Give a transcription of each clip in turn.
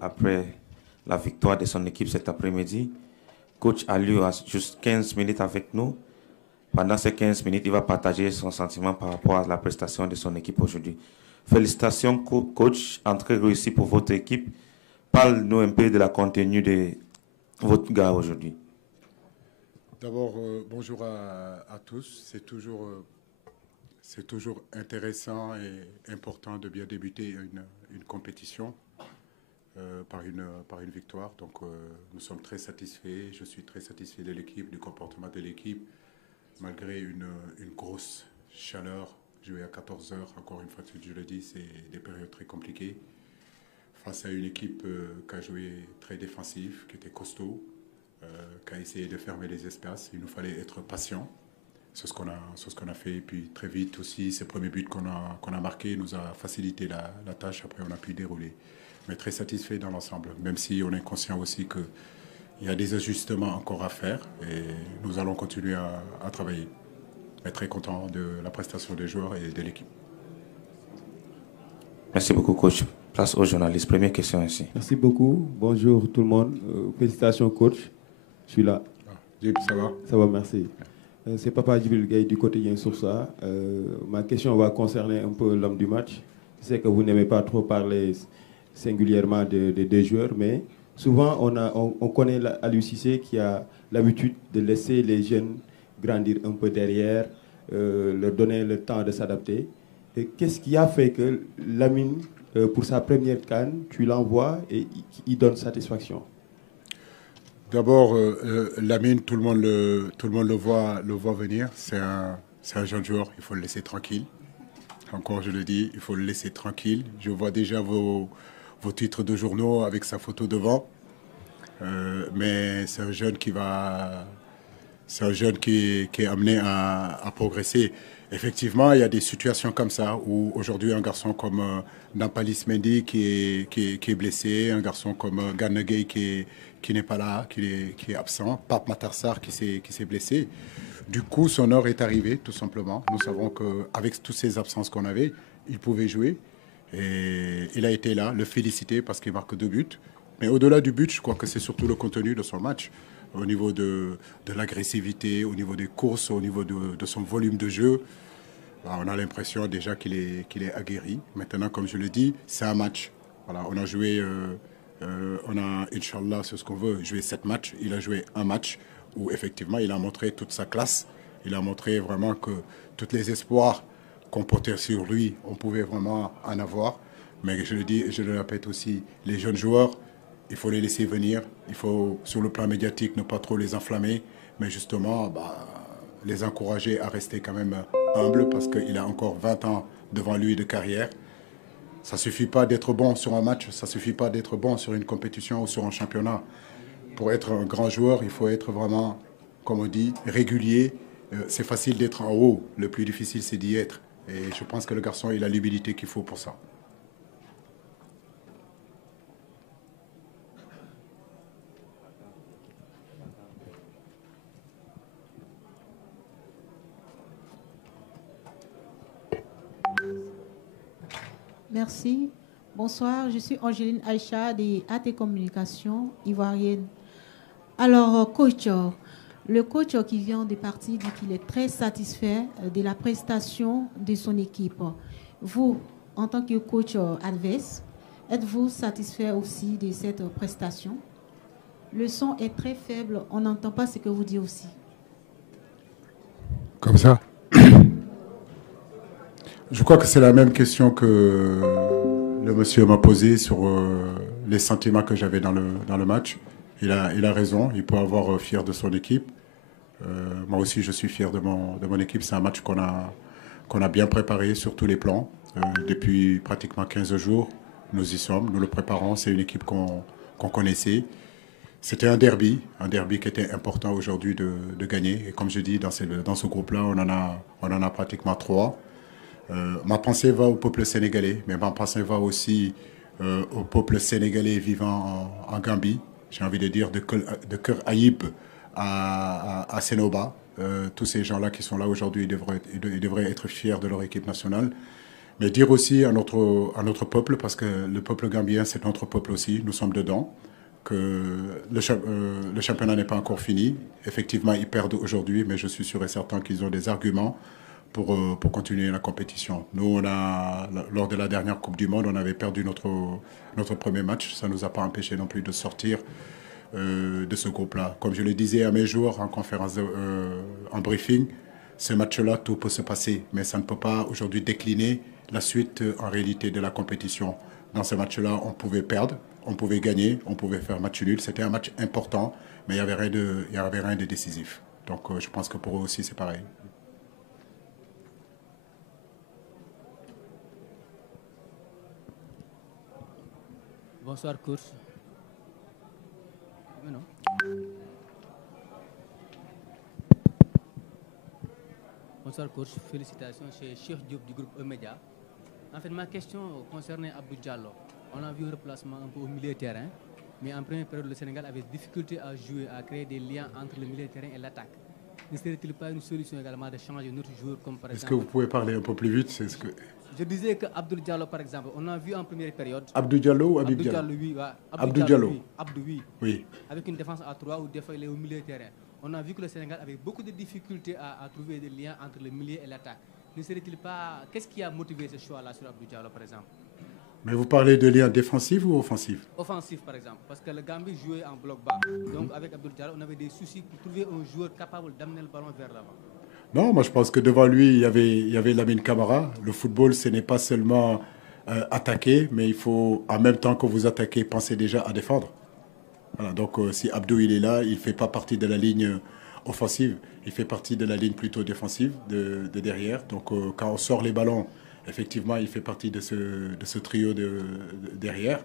après la victoire de son équipe cet après-midi. Coach Aliou a juste 15 minutes avec nous. Pendant ces 15 minutes, il va partager son sentiment par rapport à la prestation de son équipe aujourd'hui. Félicitations, coach. Entrée réussie pour votre équipe. Parle-nous un peu de la contenu de votre gars aujourd'hui. D'abord, bonjour à tous. C'est toujours intéressant et important de bien débuter une compétition par une victoire. Donc, nous sommes très satisfaits. Je suis très satisfait de l'équipe, du comportement de l'équipe, malgré une grosse chaleur. Jouer à 14 heures, encore une fois, je le dis, c'est des périodes très compliquées. Face à une équipe qui a joué très défensive, qui était costaud, qui a essayé de fermer les espaces. Il nous fallait être patient. C'est ce qu'on a fait. Et puis très vite aussi, ces premiers buts qu'on a marqués nous a facilité la tâche. Après, on a pu dérouler. Mais très satisfait dans l'ensemble, même si on est conscient aussi qu'il y a des ajustements encore à faire. Et nous allons continuer à travailler. Mais très content de la prestation des joueurs et de l'équipe. Merci beaucoup, coach. Place aux journalistes. Première question ici. Merci beaucoup. Bonjour tout le monde. Félicitations, coach. Je suis là. Jib, ça va? Ça va, merci. C'est Papa Djibril Gaye du quotidien Source A. Ma question va concerner un peu l'homme du match. Je sais que vous n'aimez pas trop parler singulièrement des deux joueurs, mais souvent on connaît Aliou Cissé qui a l'habitude de laisser les jeunes grandir un peu derrière, leur donner le temps de s'adapter. Qu'est-ce qui a fait que Lamine, pour sa première CAN, tu l'envoies et il donne satisfaction? D'abord, Lamine, tout le monde le voit venir. C'est un jeune joueur, il faut le laisser tranquille. Encore, je le dis, il faut le laisser tranquille. Je vois déjà vos titres de journaux avec sa photo devant. Mais c'est un jeune qui est amené à progresser. Effectivement, il y a des situations comme ça où aujourd'hui un garçon comme Nampalis Mendy qui est blessé, un garçon comme Gana Gueye qui n'est pas là, qui est absent, Pape Matarsar qui s'est blessé. Du coup, son heure est arrivée, tout simplement. Nous savons qu'avec toutes ces absences qu'on avait, il pouvait jouer. Et il a été là, le féliciter parce qu'il marque 2 buts. Mais au-delà du but, je crois que c'est surtout le contenu de son match. Au niveau de l'agressivité, au niveau des courses, au niveau de son volume de jeu. On a l'impression déjà qu'il est aguerri. Maintenant, comme je le dis, c'est un match. Voilà, on a joué, on a, Inch'Allah, c'est ce qu'on veut, jouer 7 matchs. Il a joué un match où effectivement, il a montré toute sa classe. Il a montré vraiment que tous les espoirs qu'on portait sur lui, on pouvait vraiment en avoir. Mais je le dis et je le répète aussi, les jeunes joueurs, il faut les laisser venir. Il faut, sur le plan médiatique, ne pas trop les enflammer, mais justement, les encourager à rester quand même humbles parce qu'il a encore 20 ans devant lui de carrière. Ça ne suffit pas d'être bon sur un match, ça ne suffit pas d'être bon sur une compétition ou sur un championnat. Pour être un grand joueur, il faut être vraiment, comme on dit, régulier. C'est facile d'être en haut, le plus difficile c'est d'y être. Et je pense que le garçon, il a l'humilité qu'il faut pour ça. Merci. Bonsoir, je suis Angéline Aïcha de AT Communication ivoirienne. Alors, coach, le coach qui vient de partir dit qu'il est très satisfait de la prestation de son équipe. Vous, en tant que coach adverse, êtes-vous satisfait aussi de cette prestation? Le son est très faible, on n'entend pas ce que vous dites aussi. Comme ça? Je crois que c'est la même question que le monsieur m'a posée sur les sentiments que j'avais dans le match. Il a raison, il peut avoir fier de son équipe. Moi aussi, je suis fier de mon équipe. C'est un match qu'on a bien préparé sur tous les plans. Depuis pratiquement 15 jours, nous y sommes, nous le préparons. C'est une équipe qu'on connaissait. C'était un derby qui était important aujourd'hui de gagner. Et comme je dis, dans ce groupe-là, on en a pratiquement 3. Ma pensée va au peuple sénégalais, mais ma pensée va aussi au peuple sénégalais vivant en Gambie. J'ai envie de dire de Kër Aïb à Sénoba. Tous ces gens-là qui sont là aujourd'hui, ils devraient être fiers de leur équipe nationale. Mais dire aussi à notre peuple, parce que le peuple gambien, c'est notre peuple aussi, nous sommes dedans, que le championnat n'est pas encore fini. Effectivement, ils perdent aujourd'hui, mais je suis sûr et certain qu'ils ont des arguments pour continuer la compétition. Nous, lors de la dernière Coupe du Monde, on avait perdu notre premier match. Ça ne nous a pas empêché non plus de sortir de ce groupe-là. Comme je le disais à mes jours en conférence, en briefing, ce match-là, tout peut se passer, mais ça ne peut pas aujourd'hui décliner la suite en réalité de la compétition. Dans ce match-là, on pouvait perdre, on pouvait gagner, on pouvait faire match nul. C'était un match important, mais il n'y avait rien de décisif. Donc je pense que pour eux aussi, c'est pareil. Bonsoir, coach. Non. Bonsoir, coach. Félicitations chez Cheikh Diop du groupe E-Média. En fait, ma question concernait Abdou Diallo. On a vu un replacement un peu au milieu de terrain, mais en première période, le Sénégal avait difficulté à jouer, à créer des liens entre le milieu de terrain et l'attaque. Ne serait-il pas une solution également de changer notre joueur comme par exemple... Est-ce que vous pouvez parler un peu plus vite? Je disais que Abdou Diallo, par exemple, on a vu en première période... Abdou Diallo ou Abdou Diallo? Oui. Abdou Diallo. Abdou, oui. Oui. Avec une défense à 3 ou des fois il est au milieu de terrain. On a vu que le Sénégal avait beaucoup de difficultés à trouver des liens entre le milieu et l'attaque. Ne serait-il pas... Qu'est-ce qui a motivé ce choix-là sur Abdou Diallo, par exemple? Mais vous parlez de liens défensifs ou offensifs? Offensif, par exemple, parce que le Gambie jouait en bloc bas. Donc avec Abdou Diallo, on avait des soucis pour trouver un joueur capable d'amener le ballon vers l'avant. Non, moi je pense que devant lui, il y avait Lamine Camara. Le football, ce n'est pas seulement attaquer, mais il faut, en même temps que vous attaquez, penser déjà à défendre. Voilà, donc si Abdou il est là, il ne fait pas partie de la ligne offensive, il fait partie de la ligne plutôt défensive de derrière. Donc quand on sort les ballons, effectivement, il fait partie de ce trio de derrière.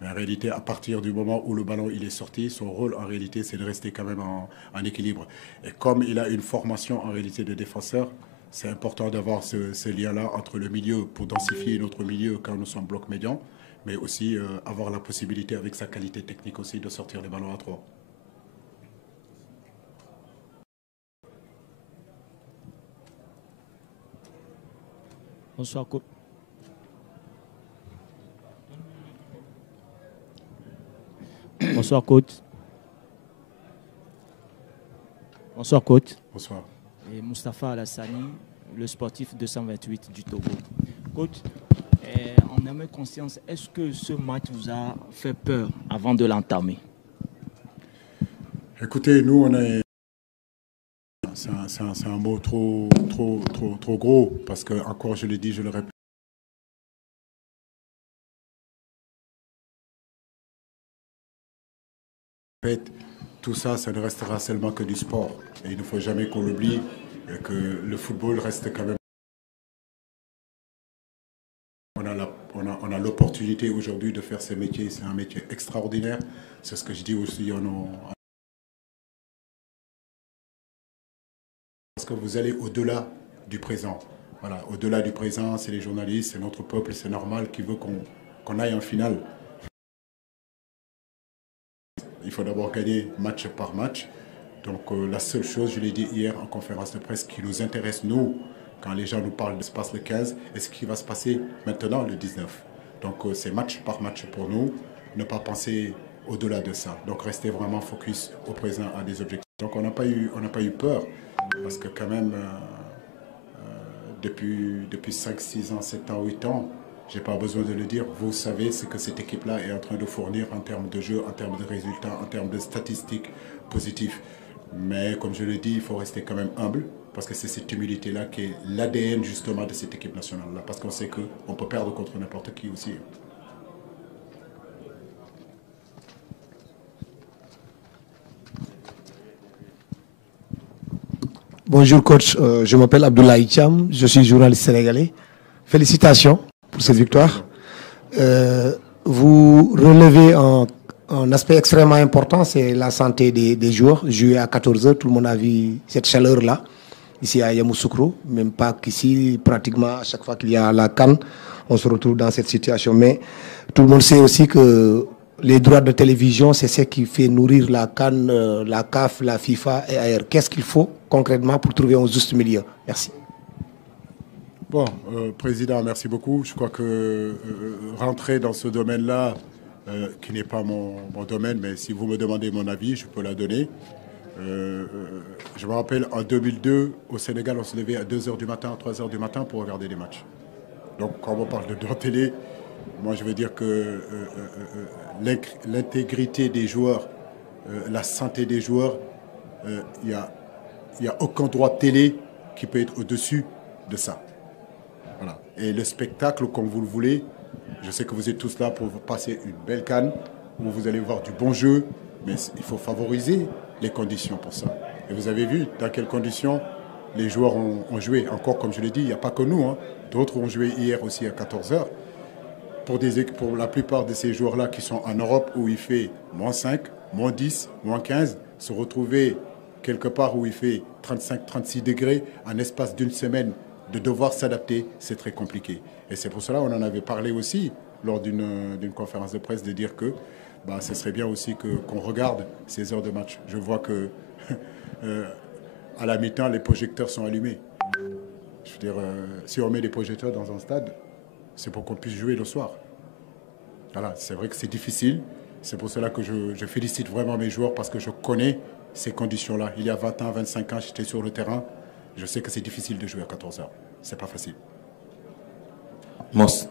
Mais en réalité, à partir du moment où le ballon il est sorti, son rôle en réalité, c'est de rester quand même en équilibre. Et comme il a une formation en réalité de défenseur, c'est important d'avoir ce lien-là entre le milieu pour densifier notre milieu quand nous sommes bloc médian, mais aussi avoir la possibilité avec sa qualité technique aussi de sortir les ballons à 3. Bonsoir, coach. Bonsoir, coach. Bonsoir, coach. Bonsoir. Et Moustapha Alassani, le sportif 228 du Togo. Coach, en âme et conscience, est-ce que ce match vous a fait peur avant de l'entamer? Écoutez, nous, on est... C'est un mot trop gros, parce que, encore, je le dis, je le répète. Tout ça, ça ne restera seulement que du sport. Et il ne faut jamais qu'on l'oublie, que le football reste quand même... On a l'opportunité aujourd'hui de faire ce métier. C'est un métier extraordinaire. C'est ce que je dis aussi parce que vous allez au-delà du présent. Voilà, au-delà du présent, c'est les journalistes, c'est notre peuple, c'est normal qui veut qu'on aille en finale. Il faut d'abord gagner match par match. Donc la seule chose, je l'ai dit hier en conférence de presse, qui nous intéresse, nous, quand les gens nous parlent de ce qui se passe le 15, et ce qui va se passer maintenant le 19. Donc c'est match par match pour nous, ne pas penser au-delà de ça. Donc rester vraiment focus au présent à des objectifs. Donc on n'a pas eu peur, parce que quand même, depuis 5, 6 ans, 7 ans, 8 ans, je n'ai pas besoin de le dire, vous savez ce que cette équipe-là est en train de fournir en termes de jeu, en termes de résultats, en termes de statistiques positives. Mais comme je le dis, il faut rester quand même humble, parce que c'est cette humilité-là qui est l'ADN justement de cette équipe nationale-là, parce qu'on sait qu'on peut perdre contre n'importe qui aussi. Bonjour coach, je m'appelle Abdoulaye Cham, je suis journaliste sénégalais. Félicitations pour cette victoire. Vous relevez un aspect extrêmement important, c'est la santé des joueurs. Jouer à 14h, tout le monde a vu cette chaleur-là, ici à Yamoussoukro, même pas qu'ici, pratiquement à chaque fois qu'il y a la CAN, on se retrouve dans cette situation. Mais tout le monde sait aussi que les droits de télévision, c'est ce qui fait nourrir la CAN, la CAF, la FIFA et ailleurs. Qu'est-ce qu'il faut concrètement pour trouver un juste milieu? Merci. Bon, Président, merci beaucoup. Je crois que rentrer dans ce domaine-là, qui n'est pas mon domaine, mais si vous me demandez mon avis, je peux la donner. Je me rappelle, en 2002, au Sénégal, on se levait à 2h du matin, à 3h du matin pour regarder les matchs. Donc, quand on parle de droit télé, moi, je veux dire que l'intégrité des joueurs, la santé des joueurs, il n'y a aucun droit télé qui peut être au-dessus de ça. Voilà. Et le spectacle, comme vous le voulez, je sais que vous êtes tous là pour passer une belle canne, où vous allez voir du bon jeu, mais il faut favoriser les conditions pour ça. Et vous avez vu dans quelles conditions les joueurs ont joué. Encore, comme je l'ai dit, il n'y a pas que nous, hein. D'autres ont joué hier aussi à 14h. Pour la plupart de ces joueurs-là qui sont en Europe, où il fait -5, -10, -15, se retrouver quelque part où il fait 35-36 degrés en espace d'une semaine, de devoir s'adapter, c'est très compliqué. Et c'est pour cela qu'on en avait parlé aussi lors d'une conférence de presse, de dire que ce serait bien aussi qu'on regarde ces heures de match. Je vois que à la mi-temps, les projecteurs sont allumés. Je veux dire, si on met des projecteurs dans un stade, c'est pour qu'on puisse jouer le soir. Voilà, c'est vrai que c'est difficile. C'est pour cela que je félicite vraiment mes joueurs, parce que je connais ces conditions-là. Il y a 20 ans, 25 ans, j'étais sur le terrain. Je sais que c'est difficile de jouer à 14h. C'est pas facile.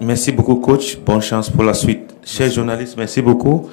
Merci beaucoup, coach. Bonne chance pour la suite. Chers journalistes, merci beaucoup.